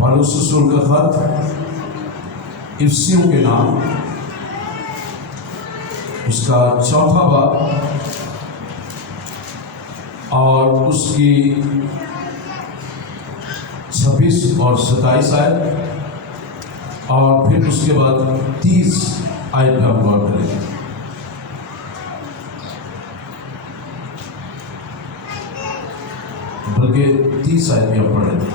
پالوس رسول کا خط افسیوں کے نام، اس کا 4واں باب اور اس کی 26 اور 27 آیت، اور پھر اس کے بعد 30 آیت پہ ہم غور کریں گے۔ بلکہ 30 آیت بھی ہم پڑھیں گے۔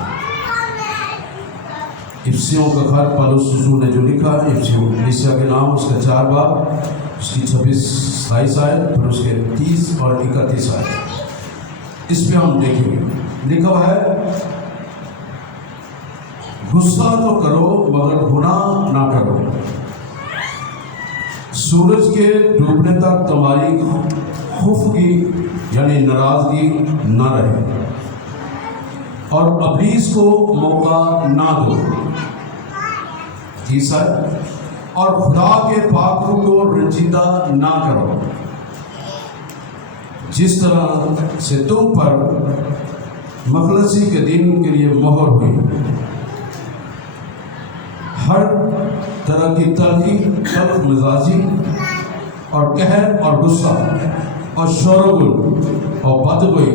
افسیوں کا خط پالوس رسول نے جو لکھا ہے، افسیوں کلیسیا کے نام، اس کا 4 باب، اس کی 26-27 آیت، پھر اس کے 30 اور 31 آیت، اس پہ ہم دیکھیں گے۔ لکھا ہوا ہے، غصہ تو کرو مگر گناہ نہ کرو، سورج کے ڈوبنے تک تمہاری خفگی یعنی ناراضگی نہ رہے، اور ابلیس کو موقع نہ دو، تیسرا، اور خدا کے پاک روح کو رنجیدہ نہ کرو، جس طرح سے تم پر مخلصی کے دن کے لیے مہر ہوئی، ہر طرح کی تلخی، تلخ مزاجی اور قہر اور غصہ اور شورغل اور بدگوئی،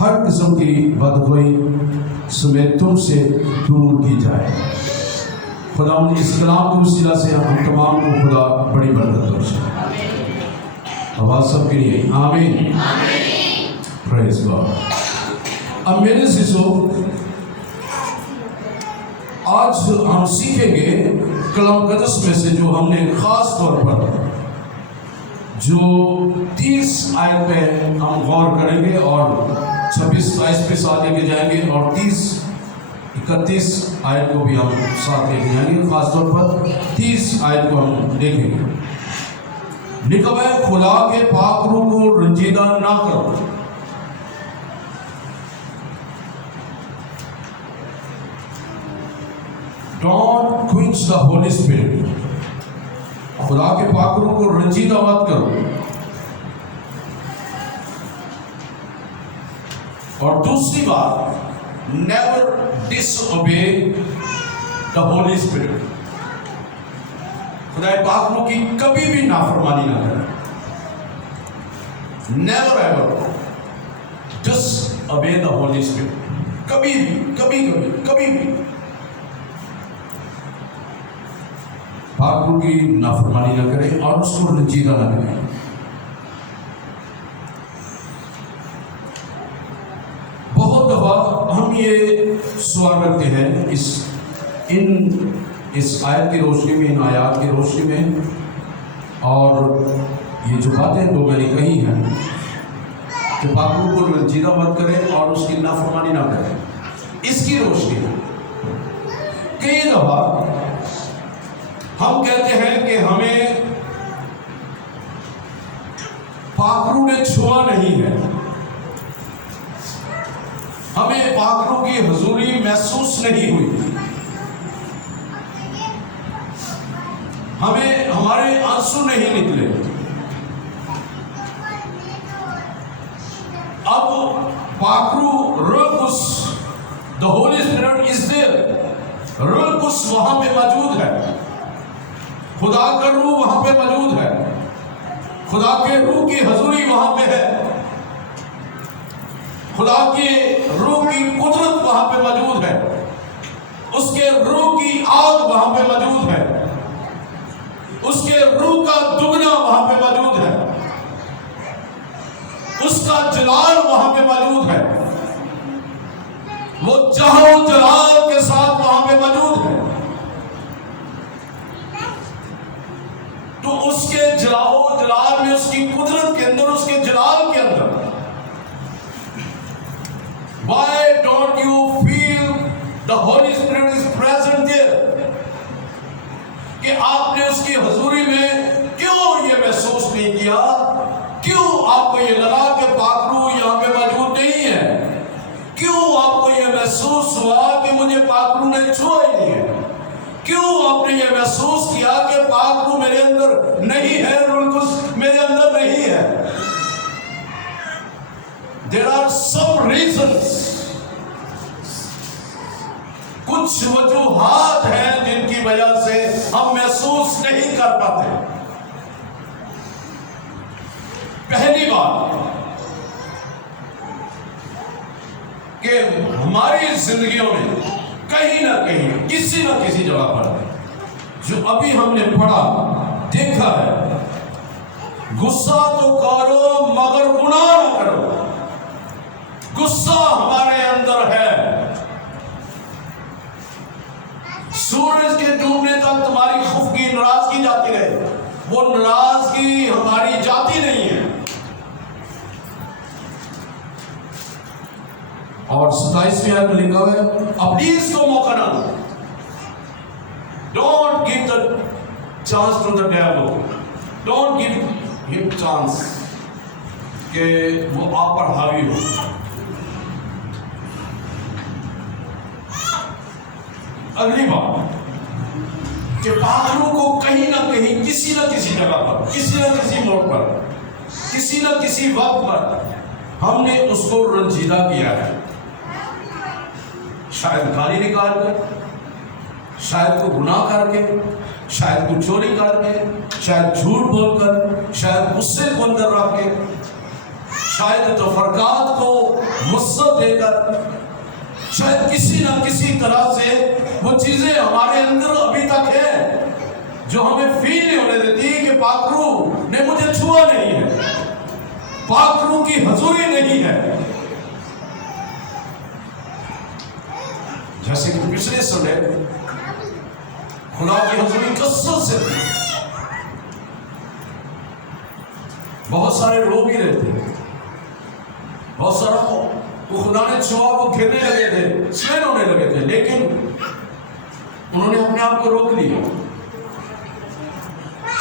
ہر قسم کی بدگوئی سمیت تم سے دور کی جائے۔ خدا اس کلام کے وسیلہ سے ہم تمام کو خدا بڑی برکت بخشے۔ آواز سب کے لیے آمین، پریز گاڈ۔ اب میرے سسو، آج ہم سیکھیں گے کلام مقدس میں سے جو ہم نے خاص طور پر جو 30 آیت پہ ہم غور کریں گے، اور 26-27 پہ ساتھ لے کے جائیں گے، اور 30-31 آیت کو بھی ہم ساتھ لے کے جائیں گے۔ خاص طور پر 30 آیت کو ہم دیکھیں گے۔ لکھا ہوا ہے، خدا کے پاک روح کو رنجیدہ نہ کرو۔ Don't quench the Holy Spirit. خدا کے پاک روح کو رنجیدہ مت کرو۔ اور دوسری بات، never disobey the Holy Spirit. خدا پاک روح کی کبھی بھی نافرمانی نہ کرے۔ Never ever disobey the Holy Spirit. کبھی بھی پاک روح کی نافرمانی نہ کریں اور اس کو رنجیدہ نہ کریں۔ بہت دفعہ ہم یہ سوال رکھتے ہیں اس آیت کی روشنی میں، ان آیات کی روشنی میں، اور یہ جو باتیں جو میں نے کہی ہیں کہ پاک روح کو رنجیدہ مت کریں اور اس کی نافرمانی نہ کریں، اس کی روشنی میں کئی دفعہ ہم کہتے ہیں کہ ہمیں پاک روح نے چھوا نہیں ہے، ہمیں پاک روح کی حضوری محسوس نہیں ہوئی، ہمیں ہمارے آنسو نہیں نکلے۔ اب پاک روح، روح القدس، the Holy Spirit is there، روح القدس وہاں پہ موجود ہے، خدا کا روح وہاں پہ موجود ہے، خدا کے روح کی حضوری وہاں پہ ہے، خدا کی روح کی قدرت وہاں پہ موجود ہے، اس کے روح کی آگ وہاں پہ موجود ہے، اس کے روح کا دگنا وہاں پہ موجود ہے، اس کا جلال وہاں پہ موجود ہے، وہ جاہ و جلال کے ساتھ وہاں پہ موجود ہے۔ تو اس کے جلال و جلال میں، اس کی قدرت کے اندر، اس کے جلال کے اندر، why don't you feel the Holy Spirit is present there؟ کہ آپ نے اس کی حضوری میں کیوں یہ محسوس نہیں کیا؟ کیوں آپ کو یہ لگا کہ پاک روح یہاں پہ موجود نہیں ہے؟ کیوں آپ کو یہ محسوس ہوا کہ مجھے پاک روح نے چھوا ہی نہیں ہے؟ کیوں آپ نے یہ محسوس کیا کہ پاک روح میرے اندر نہیں ہے، روح القدس میرے اندر نہیں ہے؟ There are some reasons. کچھ وجوہات ہیں جن کی وجہ سے ہم محسوس نہیں کر پاتے. پہلی بات کہ ہماری زندگیوں میں کہیں نہ کہیں کسی نہ کسی جگہ پر جو ابھی ہم نے پڑھا دیکھا ہے، غصہ تو کرو مگر گناہ نہ کرو. غصہ ہمارے اندر ہے. سورج کے ڈوبنے تک تمہاری خفگی ناراضگی جاتی رہے، وہ ناراضگی ہماری جاتی نہیں ہے. اور 27ویں آیت میں لکھا ہے ابلیس کو موقع نہ دو. Don't give the chance to the devil. Don't give him chance کہ وہ آپ پر حاوی ہو. اگلی بات کہ پاگلوں کو کہیں نہ کہیں کسی نہ کسی جگہ پر، کسی نہ کسی موڑ پر، کسی نہ کسی وقت پر ہم نے اس کو رنجیدہ کیا ہے. شاید گالی نکال کر، شاید کو گناہ کر کے، شاید کو چوری کر کے، شاید جھوٹ بول کر، شاید غصے کو اندر رکھ کے، شاید تفرقات کو مصر دے کر، شاید کسی نہ کسی طرح سے وہ چیزیں ہمارے اندر ابھی تک ہے جو ہمیں فیل نہیں ہونے دیتی کہ پاک روح نے مجھے چھوا نہیں ہے، پاک روح کی حضوری نہیں ہے. جیسے کہ پچھلے سنڈے خدا کی حضوری کثرت سے بہت سارے رو بھی رہے تھے، بہت سارا وہ خدا نے چھوا وہ گھرنے لگے تھے، سمین ہونے لگے تھے، لیکن انہوں نے اپنے آپ کو روک لیا.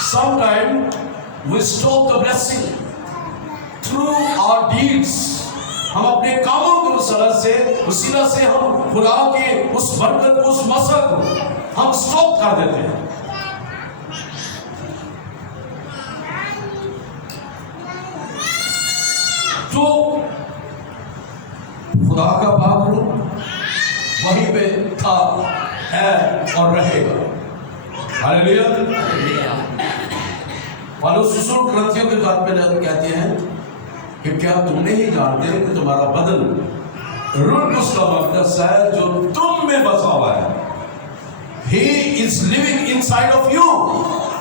Sometime we stop the blessing through our deeds. ہم اپنے کاموں کے وسیلہ سے ہم خدا کے اس برکت کو، اس مسئلہ کو ہم سٹاپ کر دیتے ہیں. تو خدا کا پاک روح وہیں پہ تھا، ہے اور رہے گا. ہاللیلویا. پالوس رسول کرنتھیوں کے خط میں کہتے ہیں کہ کیا تم نہیں جانتے کہ تمہارا بدن روح القدس کا مقدس ہے جو تم میں بسا ہوا ہے. He is living inside of you.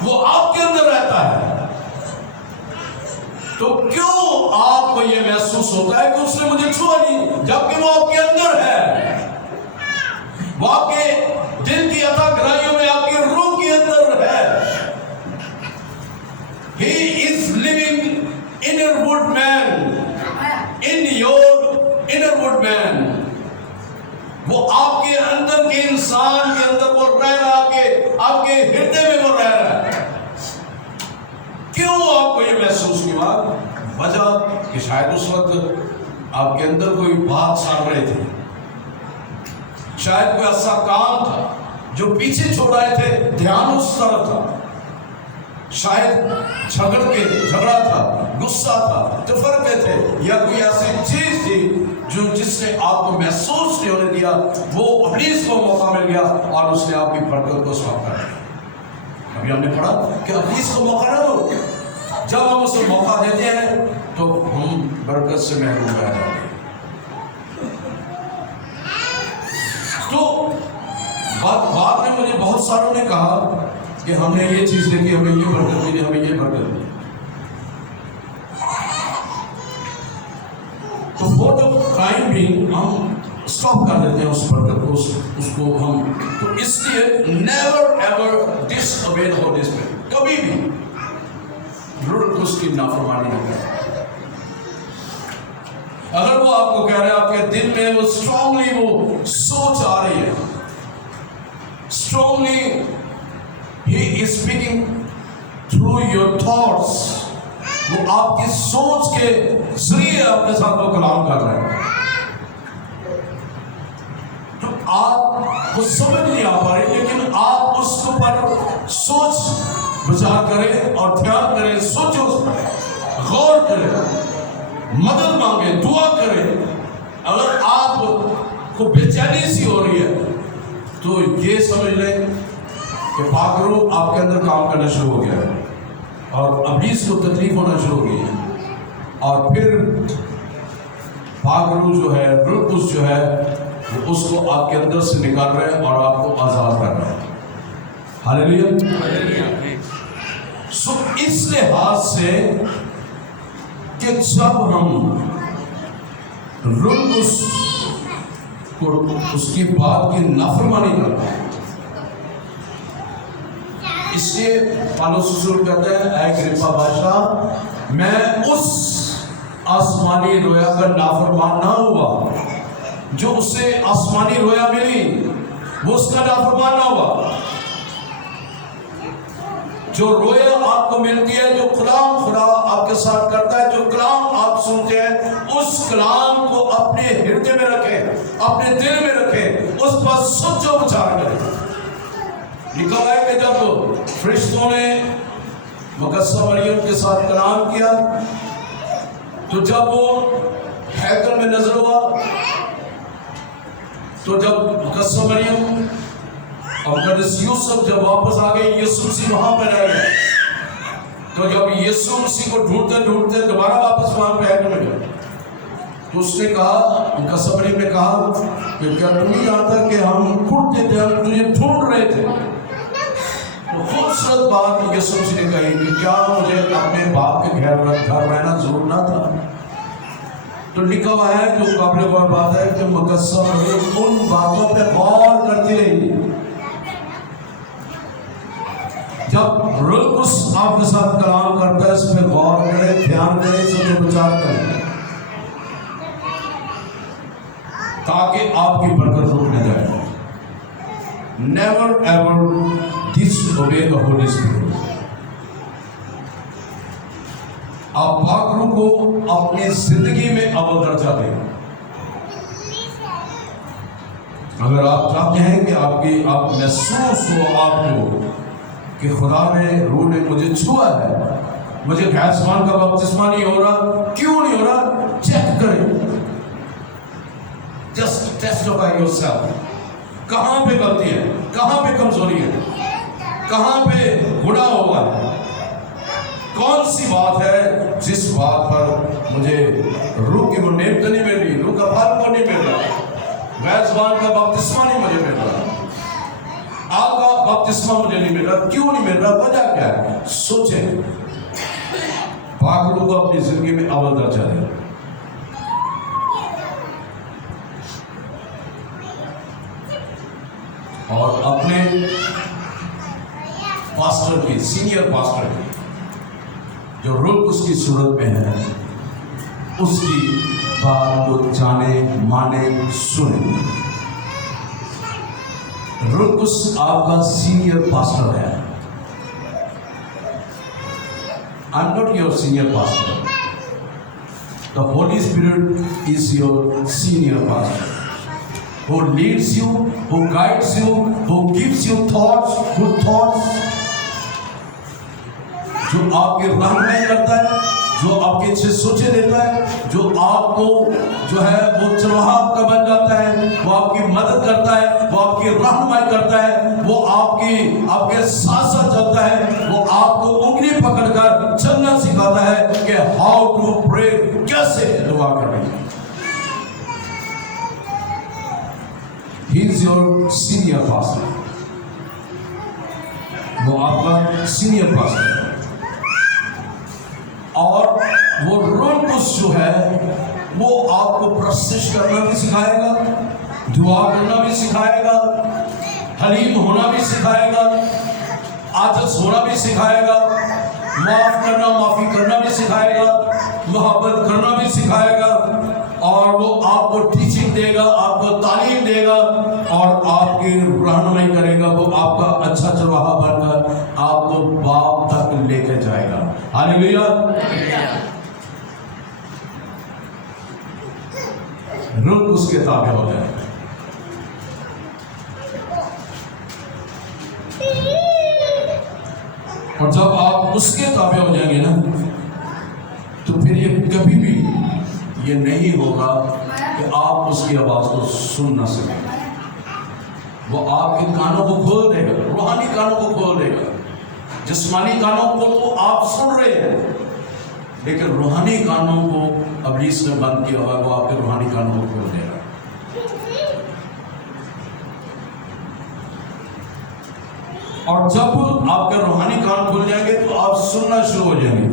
وہ آپ کے اندر رہتا ہے. تو کیوں آپ کو یہ محسوس ہوتا ہے کہ اس نے مجھے چھوا نہیں، جبکہ وہ آپ کے اندر ہے، وہ آپ کے دل کی عطا گرائیوں میں آپ کی روح کے اندر ہے. He is living innerward man, in your innerward man. وہ آپ کے اندر کے انسان کے اندر وہ رہ رہا ہے، آپ کے ہردے میں وہ رہ رہا ہے. کیوں آپ کو یہ محسوس ہوا؟ وجہ کہ شاید اس وقت آپ کے اندر کوئی بات سن رہے تھے، شاید کوئی ایسا کام تھا جو پیچھے چھوڑ رہے تھے، دھیان اس طرف تھا. شاید جھگڑا تھا، غصہ تھا، تفرقے تھے، یا کوئی ایسی چیز تھی جس نے آپ کو محسوس نہیں ہونے دیا. وہ ابلیس کو موقع مل گیا اور اس نے آپ کی برکت کو سواب کر دیا. ابھی ہم نے پڑھا کہ ابلیس کو موقع نہ دو. جب ہم اسے موقع دیتے ہیں تو ہم برکت سے محروم رہ جاتے ہیں. تو بعد میں مجھے بہت ساروں نے کہا کہ ہم نے یہ چیز دیکھی، ہمیں یہ برکت ملی، ہمیں یہ برکت ملی. تو فور دا ٹائم بینگ ہم اسٹاپ کر دیتے ہیں اس برکت کو، اس کو ہم. تو اس لیے never ever disobey the Holy Spirit. کبھی بھی روح القدس کی نافرمانی نہ کریں. اگر وہ آپ کو کہہ رہے ہیں، آپ کے دل میں وہ اسٹرانگلی وہ سوچ آ رہی ہے، strongly He is speaking through your thoughts. وہ آپ کی سوچ کے ذریعے اپنے ساتھ وہ کلام کر رہے ہیں. تو آپ کو سمجھ نہیں آ پا رہے، لیکن آپ اس کو پر سوچ بچار کریں اور دھیان کریں، سوچیں اس پر، غور کریں، مدد مانگیں، دعا کریں. اگر آپ کو بے چینی سی ہو رہی ہے تو یہ سمجھ لیں کہ پاک روح آپ کے اندر کام کرنا شروع ہو گیا ہے اور ابلیس کو تکلیف ہونا شروع ہو گئی ہے، اور پھر پاک روح جو ہے، روح القدس جو ہے، وہ اس کو آپ کے اندر سے نکال رہے ہیں اور آپ کو آزاد کر رہے ہیں۔ ہاللیلویہ۔ سو اس لحاظ سے کہ جب ہم روح القدس کو اس کی بات کی نافرمانی کرتے ہیں، اس لیے پالوس رسول کہتے ہیں، اے اگرپا بادشاہ، میں اس آسمانی رویا کا نافرمان نہ ہوا جو اسے آسمانی رویا ملی، وہ اس کا نافرمان نہ ہوا۔ جو رویا آپ کو ملتی ہے، جو کلام خدا آپ کے ساتھ کرتا ہے، جو کلام آپ سنتے ہیں، اس کلام کو اپنے ہردے میں رکھیں، اپنے دل میں رکھیں، اس پر سوچ و بچار کریں۔ لکھا ہے کہ جب فرشتوں نے مقدسہ مریم کے ساتھ کلام کیا، تو جب وہ ہیکل میں نظر ہوا، تو جب مقدسہ مریم اور مقدس یوسف جب واپس آ گئے، یسوع مسیح وہاں پہ رہ گئے، تو جب یسوع مسیح کو ڈھونڈتے ڈھونڈتے دوبارہ واپس وہاں پہ ہیکل میں گئے، تو اس نے کہا، مقدسہ مریم نے کہا کہ کیا تم نہیں جانتا کہ ہم کھڑتے تھے، ہم تجھے ڈھونڈ رہے تھے۔ تو خوبصورت بات یسوع مسیح نے کہی کہ کیا مجھے اپنے باپ کے گھر رہنا ضرور نہ تھا؟ تو لکھا ہوا ہے، جو قابل غور بات ہے کہ مقدسہ مریم ان باتوں پہ غور کرتی رہی۔ جب روح القدس آپ کے ساتھ کلام کرتا ہے، اس پہ غور کریں، دھیان کریں، سوچ و بچار کریں، تاکہ آپ کی برکت رک نہ جائے۔ Never ever disobey the Holy Spirit۔ آپ پاک روح کو اپنی زندگی میں اول درجہ دیں۔ اگر آپ چاہتے ہیں کہ آپ محسوس ہو آپ کو کہ خدا نے، روح نے مجھے چھوا ہے، مجھے گیسمان کا بپتسمہ نہیں ہو رہا، کیوں نہیں ہو رہا؟ چیک کریں، جسٹ ٹیسٹیفائی یورسیلف، کہاں پہ غلطی ہے، کہاں پہ کمزوری ہے، کہاں پہ گناہ ہوا ہے، کون سی بات ہے جس بات پر مجھے روح کی وہ نعمت نہیں مل رہی، روح کا پھل کو نہیں مل رہا، گیسمان کا بپتسمہ نہیں مجھے مل رہا، آپ کا بپتسمہ مجھے نہیں مل رہا، کیوں نہیں مل رہا؟ وجہ کیا ہے؟ سوچیں، پاک روح کو اپنی زندگی میں اول درجہ دیں۔ اور اپنے پاسٹر کی، سینئر پاسٹر کی، جو روح اس کی صورت میں ہے، اس کی بات کو جانے، مانے، سنیں۔ روح آپ کا سینئر پاسٹر ہے۔ I'm not your senior pastor. The Holy Spirit is your senior pastor, who leads you, who guides you, who gives you thoughts, good thoughts, جو آپ کی رہنمائی کرتا ہے، جو آپ کے اچھے سوچے دیتا ہے، جو آپ کو جو ہے وہ چرواہا آپ کا بن جاتا ہے، وہ آپ کی مدد کرتا ہے، وہ آپ کی رہنمائی کرتا ہے، وہ آپ کے ساتھ ساتھ چلتا ہے، وہ آپ کو انگلی پکڑ کر چلنا سکھاتا ہے کہ ہاؤ ٹو پرے، کیسے دعا کریں۔ He is your senior pastor، وہ آپ کا سینئر پاسٹر ہے، اور وہ روح القدس جو ہے وہ آپ کو پرستش کرنا بھی سکھائے گا، دعا کرنا بھی سکھائے گا، حلیم ہونا بھی سکھائے گا، عاجز ہونا بھی سکھائے گا، معاف کرنا، معافی کرنا بھی سکھائے گا، محبت کرنا بھی سکھائے گا، اور وہ آپ کو ٹیچنگ دے گا، آپ کو تعلیم دے گا، اور آپ کی رہنمائی کرے گا۔ وہ آپ کا اچھا چرواہا بن کر آپ کو باپ تک لے کے جائے گا۔ ہاللیلویا۔ روح اس کے تابع ہو جائے گا۔ اور جب آپ اس کے تابع ہو جائیں گے نا، تو پھر یہ کبھی بھی یہ نہیں ہوگا کہ آپ اس کی آواز کو سن نہ سکیں۔ وہ آپ کے کانوں کو کھول دے گا، روحانی کانوں کو کھول دے گا۔ جسمانی کانوں کو تو آپ سن رہے ہیں، لیکن روحانی کانوں کو ابلیس نے بند کیا ہوا، وہ آپ کے روحانی کانوں کو کھول دے گا۔ اور جب آپ کے روحانی کان کھل جائیں گے تو آپ سننا شروع ہو جائیں گے۔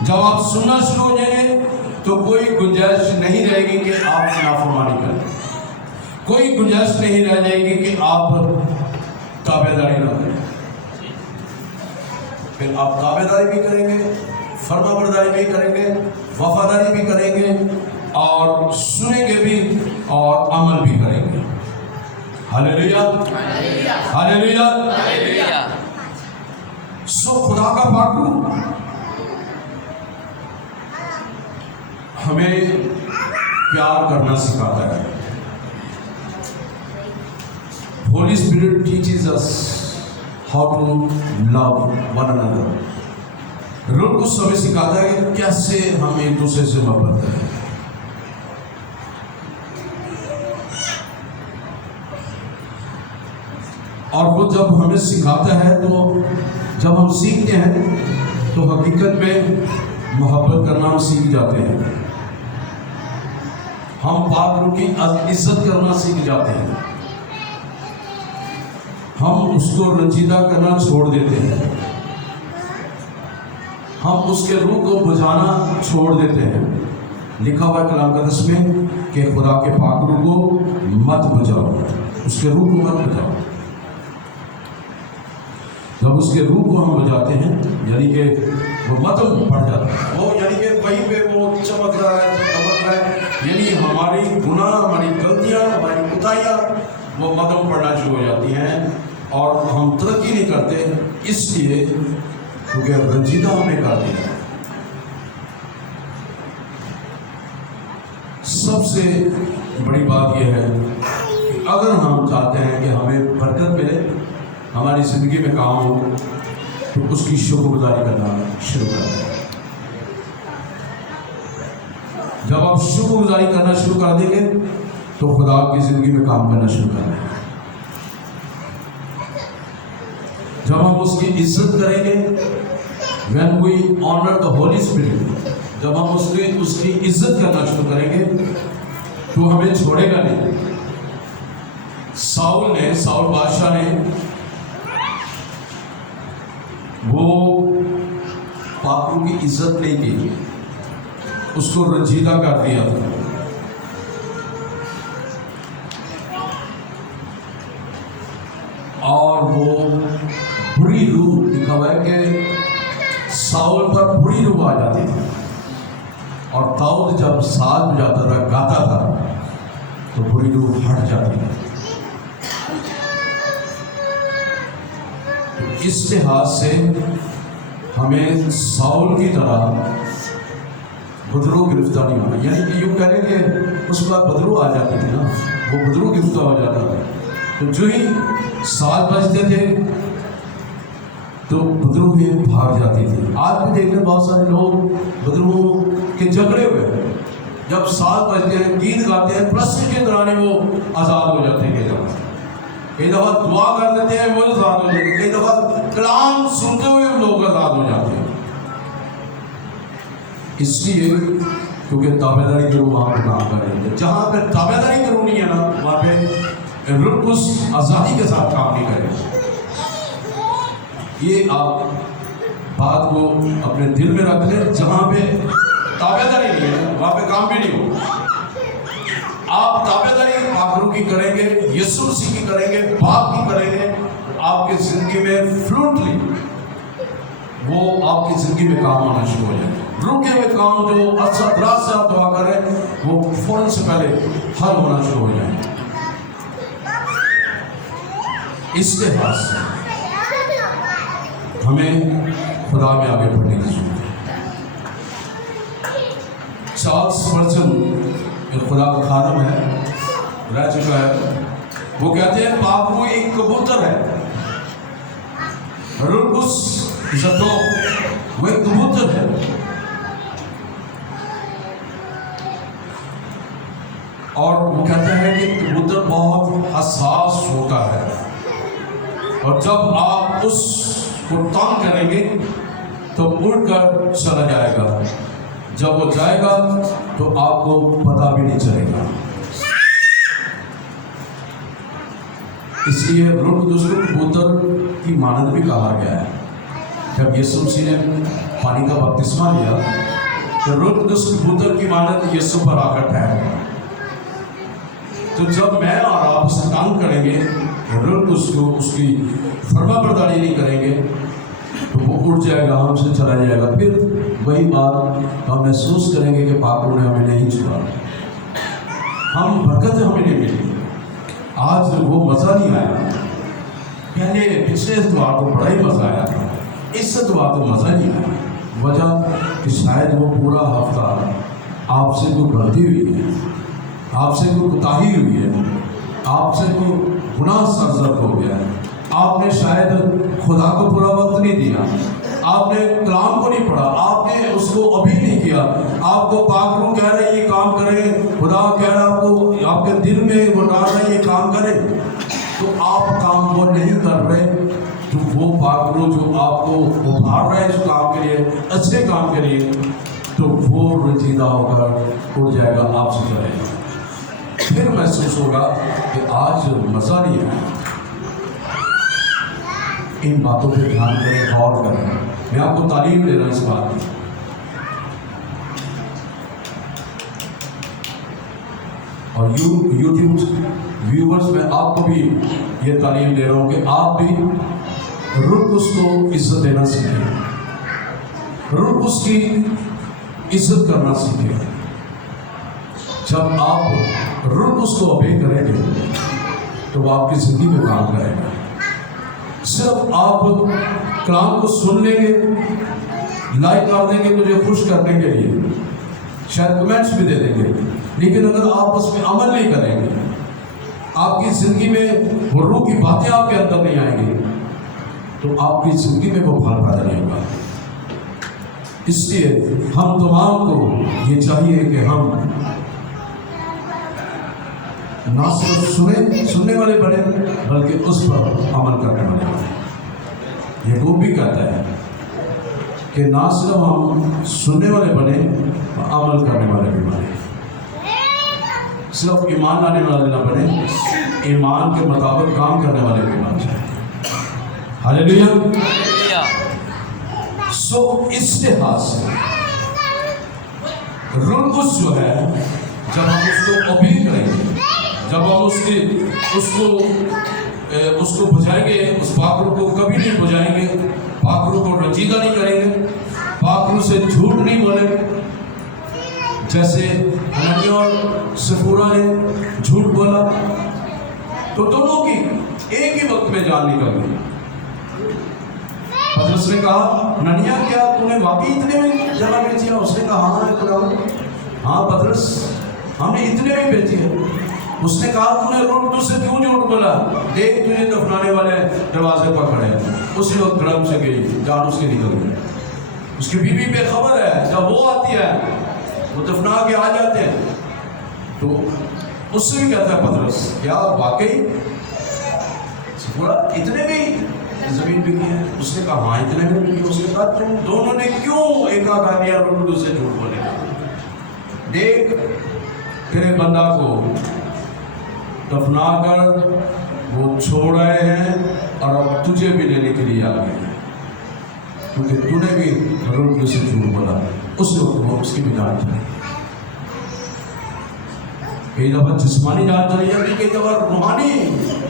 جب آپ سننا شروع ہو جائیں گے تو کوئی گنجائش نہیں رہے گی کہ آپ نافرمانی کریں، کوئی گنجائش نہیں رہ جائے گی کہ آپ تابع داری نہ کریں۔ پھر آپ تابع داری بھی کریں گے، فرما برداری بھی کریں گے، وفاداری بھی کریں گے، اور سنیں گے بھی اور عمل بھی کریں گے۔ ہاللیلویا، ہاللیلویا، ہاللیلویا۔ سو خدا کا پاک روح ہمیں پیار کرنا سکھاتا ہے۔ Holy Spirit teaches us how to love one another۔ روح القدس ہمیں سکھاتا ہے کہ کیسے ہم ایک دوسرے سے محبت کریں۔ اور وہ جب ہمیں سکھاتا ہے تو جب ہم سیکھتے ہیں تو حقیقت میں محبت کرنا ہم سیکھ جاتے ہیں، ہم پاک روح کی عزت کرنا سیکھ جاتے ہیں، ہم اس کو رنجیدہ کرنا چھوڑ دیتے ہیں، ہم اس کے روح کو بجھانا چھوڑ دیتے ہیں۔ لکھا ہوا ہے کلام مقدس میں کہ خدا کے پاک روح کو مت بجھاؤ، اس کے روح کو مت بجھاؤ۔ جب اس کے روح کو ہم بجاتے ہیں یعنی کہ وہ متم پڑ جاتا ہے، وہ یعنی کہ وہیں پہ وہ چمک رہا ہے، چمک رہا ہے، یعنی ہماری گناہ، ہماری غلطیاں، ہماری کوتاہیاں وہ متم پڑنا شروع ہو جاتی ہیں، اور ہم ترقی نہیں کرتے، اس لیے کیونکہ رنجیدہ ہمیں کر دیا۔ سب سے بڑی بات یہ ہے کہ اگر ہم چاہتے ہیں کہ ہمیں برکت ملے، ہماری زندگی میں کام ہو، تو اس کی شکر گزاری کرنا شروع کر دیں۔ جب آپ شکر گزاری کرنا شروع کر دیں گے تو خدا آپ کی زندگی میں کام کرنا شروع کر دیں گے۔ جب ہم اس کی عزت کریں گے، when we honor the Holy Spirit، جب ہم اس کی عزت کرنا شروع کریں گے تو ہمیں چھوڑے گا نہیں۔ ساؤل بادشاہ نے وہ پاک روح کی عزت نہیں کی، اس کو رنجیدہ کر دیا تھا۔ اور وہ بری روح، لکھا ہوا ہے کہ ساؤل پر بری روح آ جاتی تھی، اور داؤد جب ساز بجاتا تھا، گاتا تھا، تو بری روح ہٹ جاتی تھی۔ اس لحاظ سے ہمیں ساؤل کی طرح بدرو گرفتار نہیں ہونا، یعنی کہ یوں کہنے کہ اس کے بعد بدرو آ جاتی تھی نا، وہ بدرو گرفتار ہو جاتا تھا، تو جو ہی ساز بجتے تھے تو بدرو بھی بھاگ جاتی تھی۔ آج بھی دیکھ لیں بہت سارے لوگ بدرو کے جھگڑے ہوئے، جب ساز بجتے ہیں، گیت گاتے ہیں، پرستی کے دوران وہ آزاد ہو جاتے ہیں۔ کئی دفعہ دعا کر دیتے ہیں، وہ آزاد ہو جاتے ہیں، کئی دفعہ کلام سنتے ہوئے لوگ آزاد ہو جاتے ہیں۔ اس لیے کیونکہ تابع داری کے روح وہاں پہ کام کر رہے ہیں۔ جہاں پہ تابع داری کے روح نہیں ہے نا، وہاں پہ روح القدس آزادی کے ساتھ کام نہیں کرے گا۔ یہ آپ بات کو اپنے دل میں رکھ لیں، جہاں پہ تابع داری نہیں ہے وہاں پہ کام بھی نہیں ہوگا۔ آپ تابع داری پاک روح کی کریں گے، یسوع مسیح کی کریں گے، باپ کی کریں گے، آپ کی زندگی میں فلوئنٹلی وہ آپ کی زندگی میں کام آنا شروع ہو جائے گا۔ رکے ہوئے کام جو عرصہ دراز سے آپ دعا کر رہے ہیں وہ فوراً سے پہلے حل ہونا شروع ہو جائیں گے۔ اس لحاظ سے ہمیں خدا میں آگے بڑھنے کی ضرورت ہے۔ چارلس اسپرجن ایک خدا کا خادم ہے، رہ چکا ہے، وہ کہتے ہیں پاک روح ایک کبوتر ہے، روح القدس وہ ایک کبوتر ہے۔ اور وہ کہتا ہے کہ کبوتر بہت حساس ہوتا ہے، اور جب آپ اس کو تنگ کریں گے تو اڑ کر چلا جائے گا، جب وہ جائے گا تو آپ کو پتہ بھی نہیں چلے گا۔ اس لیے روح القدس کو کبوتر کی مانند بھی کہا گیا ہے۔ جب یسوع مسیح نے پانی کا بپتسمہ لیا تو روح القدس کبوتر کی مانند یسوع پر آ کر ٹھہر گیا۔ تو جب میں اور آپ اسے تنگ کریں گے، روح القدس کو اس کی فرما برداری نہیں کریں گے تو وہ اڑ جائے گا، ہم سے چلا جائے گا۔ پھر وہی بات ہم محسوس کریں گے کہ پاک نے ہمیں نہیں چھوڑا، ہم برکت ہمیں نہیں ملی، آج وہ مزہ نہیں آیا۔ پہلے پچھلے اتوار کو بڑا ہی مزہ آیا تھا، اس اتوار کو مزہ نہیں آیا۔ وجہ کہ شاید وہ پورا ہفتہ آپ سے کوئی غلطی ہوئی ہے، آپ سے کوئی کوتاہی ہوئی ہے، آپ سے کوئی گناہ سرزد ہو گیا ہے، آپ نے شاید خدا کو پورا وقت نہیں دیا، آپ نے کلام کو نہیں پڑھا، آپ نے اس کو ابھی نہیں کیا، آپ کو پاک روح کہہ رہے یہ کام کریں، خدا کہہ رہا آپ کو، آپ کے دل میں وہ ڈال رہے یہ کام کریں، تو آپ کام وہ نہیں کر رہے، تو وہ پاک روح جو آپ کو ابھار رہا ہے اس کام کے لیے، اچھے کام کے لیے، تو وہ رنجیدہ ہو کر اڑ جائے گا، آپ سے چلے گا۔ پھر محسوس ہوگا کہ آج مزہ نہیں ہے۔ ان باتوں پہ دھیان کریں، غور کریں۔ میں آپ کو تعلیم دے رہا ہوں اس بات کی۔ اور یوٹیوب ویورز میں آپ کو بھی یہ تعلیم دے رہا ہوں کہ آپ بھی روح القدس کو عزت دینا سیکھیں، روح القدس کی عزت کرنا سیکھیں۔ جب آپ روح القدس کو اوبے کریں گے تو وہ آپ کی زندگی میں کام کرے گا۔ صرف آپ کلام کو سن لیں گے، لائک کر دیں گے مجھے خوش کرنے کے لیے، شاید کمنٹس بھی دے دیں گے، لیکن اگر آپ اس پہ عمل نہیں کریں گے، آپ کی زندگی میں وہ روح کی باتیں آپ کے اندر نہیں آئیں گی، تو آپ کی زندگی میں وہ پھل پیدا نہیں ہوگا۔ اس لیے ہم تمام کو یہ چاہیے کہ ہم نہ صرف سننے والے بنے بلکہ اس پر عمل کرنے والے بنے۔ یعقوب بھی کہتا ہے کہ نہ صرف ہم سننے والے بنے، عمل کرنے والے بھی بنے۔ صرف ایمان لانے والے نہ بنے، ایمان کے مطابق کام کرنے والے بھی بن جائیں۔ ہاللیلویا۔ سو اس لحاظ سے روح القدس جو ہے، جب ہم اس کو اوبے کریں گے، جب ہم اس کو بجائیں گے، اس پاک روح کو کبھی نہیں بجائیں گے، پاک روح کو رنجیدہ نہیں کریں گے، پاک روح سے جھوٹ نہیں بولیں گے۔ جیسے حنانیہ اور سفورہ نے جھوٹ بولا تو دونوں کی ایک ہی وقت میں جان نکل گئی۔ پطرس نے کہا حنانیہ کیا تو نے واقعی اتنے میں جگہ بیچی ہے؟ اس نے کہا ہاں پطرس ہم نے اتنے میں بیچی ہے۔ اس نے کہا تو نے روح القدس سے کیوں جھوٹ بولا؟ دیکھ تجھے دفنانے والے دروازے پر کھڑے ہیں۔ اسی وقت دھڑم سے گئی، جان اس کی نکل گئی۔ اس کی بیوی بے خبر ہے، جب وہ آتی ہے وہ دفنا کے آ جاتے ہیں، تو اس سے بھی کہتا ہے پطرس کیا واقعی پورا اتنے بھی زمین بکی ہے؟ اس نے کہا ہاں اتنے میں بکی۔ اس نے کہا تم دونوں نے کیوں ایک آدھا روح القدس سے جھوٹ بولے؟ دیکھ تیرے بندہ کو دفنا کر وہ چھوڑ رہے ہیں اور اب تجھے بھی لینے کے لیے آ گئے ہیں، کیونکہ تو نے بھی روح القدس سے جھوٹ بولا۔ اس وقت وہ اس کی بھی جان چلی۔ کئی دفعہ جسمانی جان چلی جاتی ہے، کئی دفعہ روحانی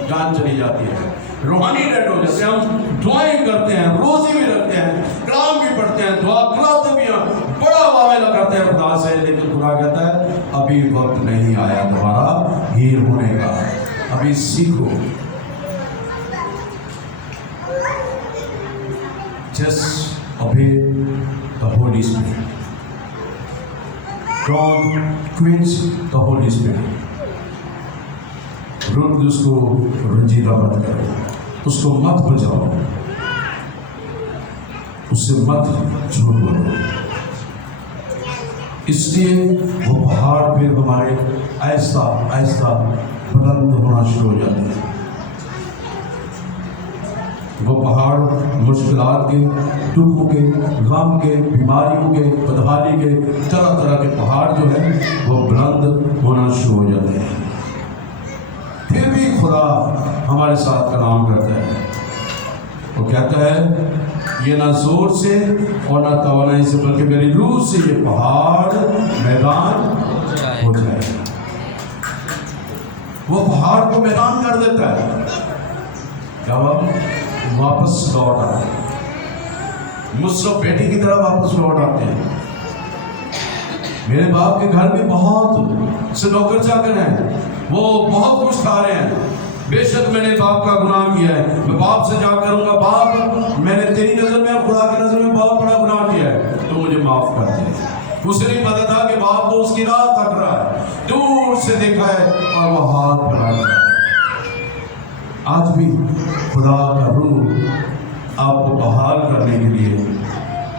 جان چلی جاتی ہے، روحانی ڈیڈ ہو جاتے ہیں۔ ہم دعائیں کرتے ہیں، روزی بھی رکھتے ہیں، کلام بھی پڑھتے ہیں، دعا کراتے بھی ہیں، بڑا معاملہ کرتے ہیں خدا سے، لیکن خدا کہتا ہے ابھی وقت نہیں آیا دوبارہ ہیر ہونے کا، ابھی سیکھو۔ Just obey the Holy Spirit. Don't quench the Holy Spirit. روح القدس کو رنجیدہ مت کرو، اس کو مت بجاؤ، اس سے مت جھوٹ بولو۔ اس لیے وہ پہاڑ پھر ہمارے ایسا ایسا بلند ہونا شروع ہو جاتے ہیں. وہ پہاڑ مشکلات کے، دکھوں کے، غم کے، بیماریوں کے، بدحالی کے، طرح طرح کے پہاڑ جو ہے وہ بلند ہونا شروع ہو جاتے ہیں. پھر بھی خدا ہمارے ساتھ کلام کرتا ہے. وہ کہتا ہے یہ نہ زور سے اور نہ توانائی سے بلکہ میری روح سے یہ پہاڑ میدان ہو جائے. وہ پہاڑ کو میدان کر دیتا ہے. کیا واپس لوٹ آتے ہیں، مصرف بیٹی کی طرح واپس لوٹ آتے ہیں. میرے باپ کے گھر میں بہت سے نوکر چاکر ہیں، وہ بہت کچھ کھا رہے ہیں. بے شک میں نے باپ کا گناہ کیا ہے. میں باپ سے جا کروں گا، باپ میں نے تیری نظر میں اور خدا کی نظر میں بہت بڑا گناہ کیا ہے، تو مجھے معاف کر دے. اسے نہیں پتا تھا کہ باپ تو اس کی راہ تک رہا ہے، دور سے دیکھا ہے اور وہ ہاتھ بڑھایا. آج بھی خدا کا روح آپ کو بحال کرنے کے لیے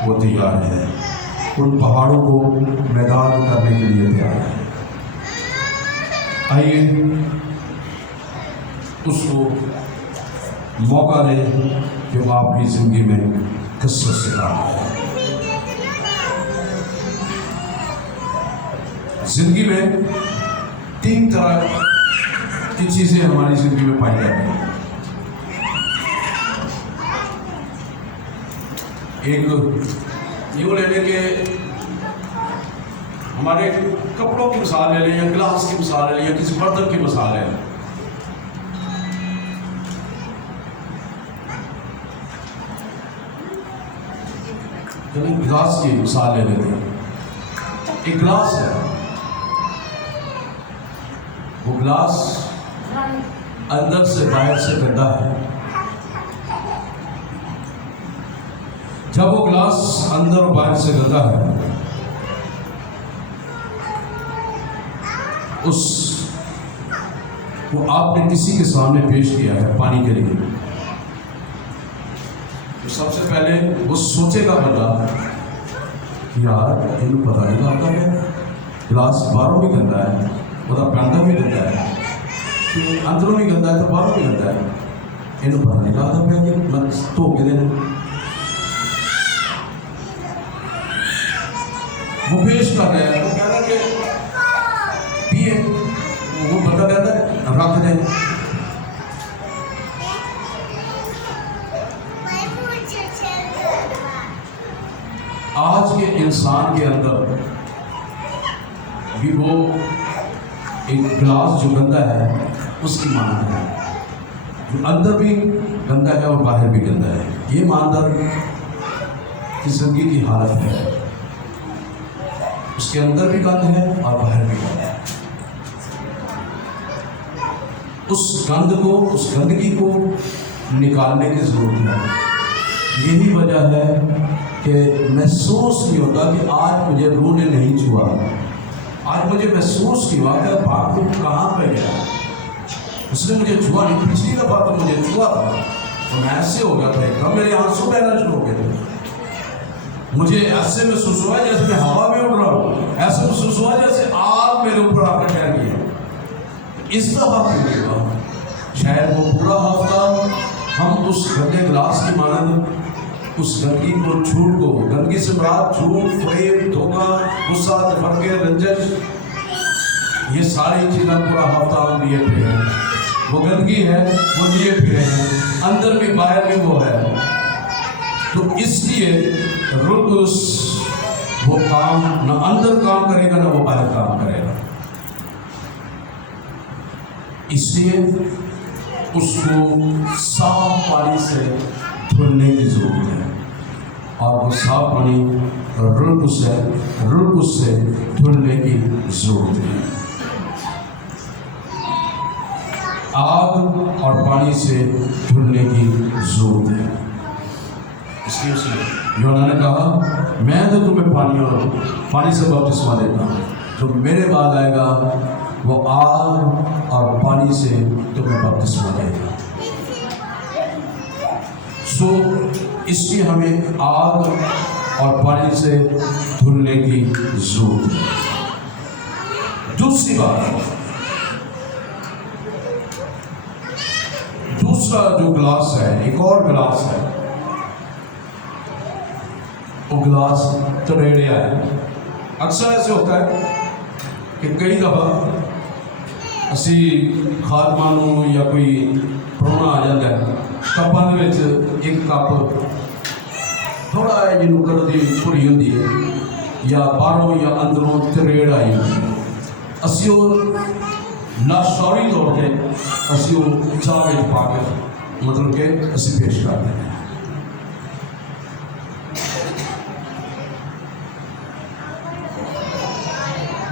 وہ تیار ہے، ان پہاڑوں کو میدان کرنے کے لیے تیار ہے. آئیے اس کو موقع دیں کہ وہ آپ کی زندگی میں کثرت سے کام کرے. زندگی میں 3 طرح کی چیزیں ہماری زندگی میں پائی جاتی ہیں. ایک یوں لے لیں کہ ہمارے کپڑوں کی مثال لے لیں، یا گلاس کی مثال لے لیں، یا کسی برتن کی مثال لے لیں. گلاس کی مثال لے لیتے ہیں. ایک گلاس ہے، وہ گلاس اندر سے باہر سے گندا ہے. جب وہ گلاس اندر اور باہر سے گندا ہے، اس کو آپ نے کسی کے سامنے پیش کیا ہے پانی کے لیے، تو سب سے پہلے وہ سوچے گا بندہ کہ یار انہوں پتہ نہیں لگتا ہے گلاس باہروں بھی گندا ہے، وہ پہنتا بھی گندا ہے، اندروں بھی گندا ہے تو باہروں بھی گندا ہے، انہوں پتہ نہیں لگتا پہ کہ میں دھو کے دینا. وہ پیش کر رہے ہیں، وہ کہہ رہا ہے کہ پیے، وہ بندہ کہتا ہے رکھ دیں. آج کے انسان کے اندر بھی وہ ایک گلاس جو گندا ہے اس کی مانند ہے، جو اندر بھی گندا ہے اور باہر بھی گندا ہے. یہ ماندار کی زندگی کی حالت ہے، اس کے اندر بھی گند ہے اور باہر بھی گند ہے. اس گند کو، اس گندگی کو نکالنے کی ضرورت ہے. یہی وجہ ہے کہ محسوس نہیں ہوتا کہ آج مجھے روح نے نہیں چھوا. آج مجھے محسوس نہیں ہوا کہ باپ کہاں پہ گیا، اس نے مجھے چھوا نہیں. پچھلی دفعہ تو مجھے چھوا تھا تو میں ایسے ہو گیا تھا، تب میرے آنسو بہنا شروع ہو گئے تھے. مجھے ایسے محسوس ہوا جیسے میں ہوا میں اڑ رہا ہوں، ایسے محسوس ہوا جیسے آگ میرے اوپر آ کر ٹھہر گیا. اس دفعہ کیوں ہوا؟ شاید وہ پورا ہفتہ ہم اس گندے گلاس کی مانند اس گندگی کو، جھوٹ کو، گندگی سے مراد جھوٹ، فریب، دھوکہ، غصہ، تفرقے، رنجش، یہ ساری چیزیں پورا ہفتہ ہم لیے پھرے ہیں. وہ گندگی ہے، وہ لیے پھرے ہیں، اندر بھی باہر بھی وہ ہے. تو اس لیے روح القدس وہ کام نہ اندر کام کرے گا نہ وہ باہر کام کرے گا. اس لیے اس کو صاف پانی سے دھلنے کی ضرورت ہے، اور وہ صاف پانی روح القدس سے دھلنے کی ضرورت ہے. آگ اور پانی سے دھلنے کی ضرورت ہے. اس لیے اس نے یوحنا نے کہا میں تو تمہیں پانی سے بپتسمہ دیتا ہوں، جو میرے بعد آئے گا وہ آگ اور پانی سے تمہیں بپتسمہ دے گا. اس لیے ہمیں آگ اور پانی سے دھلنے کی ضرورت ہے۔ دوسری بات، دوسرا جو گلاس ہے، ایک اور گلاس ہے، وہ گلاس تریڑیا ہے۔ اکثر ایسے ہوتا ہے کہ کئی دفعہ اسی خادمانوں یا کوئی پرونا آ جاتا ہے، کپاں دے وچ ایک کپ تھوڑا جنوں کردی پوری ہوندی ہے، یا باہروں یا اندروں تریڑ آئی ہوندی ہے، اسی وہ لاشعوری طور پہ اسی وہ چاہ وچ پا کے مطلب کہ اسی پیش کرتے ہیں۔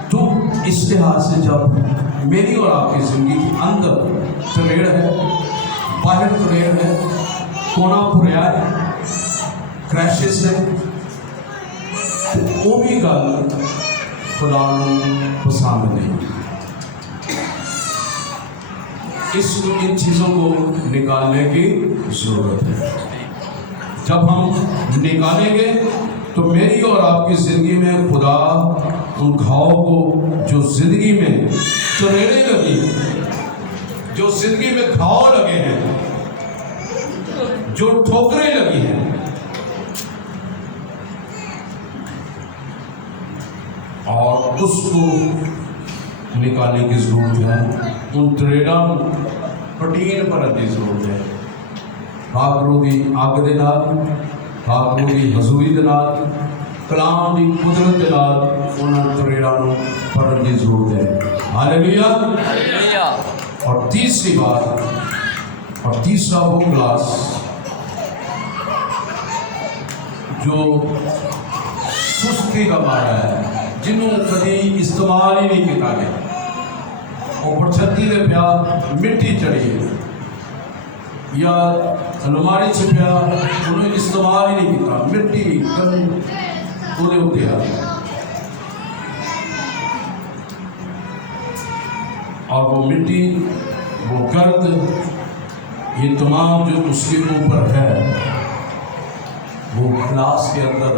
تو اس لحاظ سے جب میری اور آپ کی زندگی کے اندر تریڑ ہے، باہر تریڑ ہے، کونا پھریا ہے، کریشز ہے، تو وہ بھی گل خدا نوں پسند نہیں۔ ان چیزوں کو نکالنے کی ضرورت ہے۔ جب ہم نکالیں گے تو میری اور آپ کی زندگی میں خدا ان گھاؤں کو جو زندگی میں تریڑے لگی ہیں، جو زندگی میں گھاؤ لگے ہیں، جو ٹھوکریں لگی ہیں، اور اس کو نکالنے کی ضرورت ہے۔ ان تریڑاں پٹین کرنے کی ضرورت ہے۔ پاک روح دی آگ دے نال، پاک روح دی حضوری دے نال، کلام دی قدرت دے نال انہاں تریڑاں نوں پڑھن کی ضرورت ہے۔ ہاللیلویہ۔ اور تیسری بات، اور تیسرا وہ گلاس جو سستی کا مارا ہے، جنہوں کبھی استعمال ہی نہیں کیتا گیا، اوپر چھتی دے پیا مٹی چڑھی ہے، یا الماری سے پیا انہوں استعمال ہی نہیں کیتا، مٹی گل پورے ہوتے ہیں، اور وہ مٹی، وہ گرد، یہ تمام جو اس کے اوپر ہے، وہ گلاس کے اندر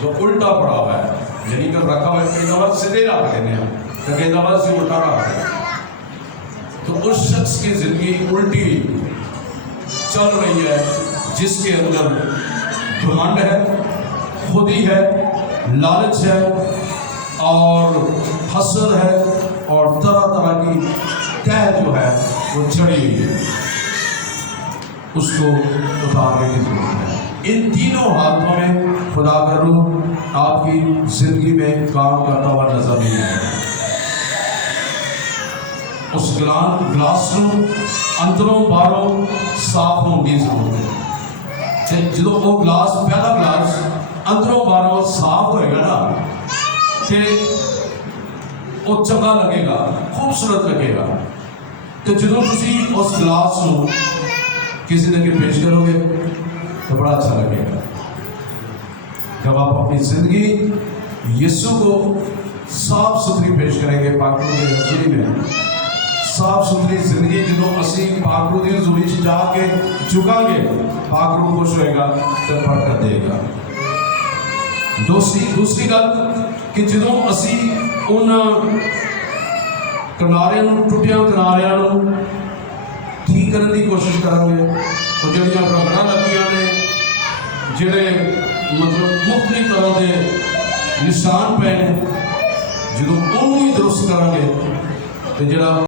جو الٹا پڑا ہوا ہے، یعنی کہ رکھا ہوا ہے، کئی دفعہ سیدھے رکھ دینے ہیں، کئی دفعہ سے الٹا رکھ دینے ہیں، تو اس شخص کی زندگی الٹی چل رہی ہے، جس کے اندر گھمنڈ ہے، خودی ہے، لالچ ہے، اور حسد ہے، اور طرح طرح کی تہ جو ہے وہ چڑھی ہوئی ہے، اس کو اتارنے کی ضرورت ہے۔ ان تینوں حالتوں میں خدا کا روح آپ کی زندگی میں کام کرتا ہوا نظر نہیں آئے گا۔ اس گلاس کو اندروں باہروں صاف ہونے کی ضرورت ہے۔ جدو وہ گلاس، پہلا گلاس اندروں باہروں صاف ہوئے گا نا، کہ وہ چنگا لگے گا، خوبصورت لگے گا، تو جدو تسی اس گلاس کو کسی نے کے پیش کرو گے تو بڑا اچھا لگے گا۔ جب آپ اپنی زندگی یسوع کو صاف ستھری پیش کریں گے پاک روح کی حضوری میں، صاف ستھری زندگی جنہوں اسی پاک روح کی حضوری سے جا کے جھکا گے، پاک روح خوش ہوئے گا تو برکت دے گا۔ دوسری گل کہ جدوں اسی ان کنارے ٹوٹیاں کناریاں ٹھیک کرنے کی کوشش کریں گے، تو جڑیاں رگڑاں لگیاں نے، جڑے مطلب مختلف طرح کے نشان پے نے، جدوں انہوں ہی درست کریں گے تو جڑا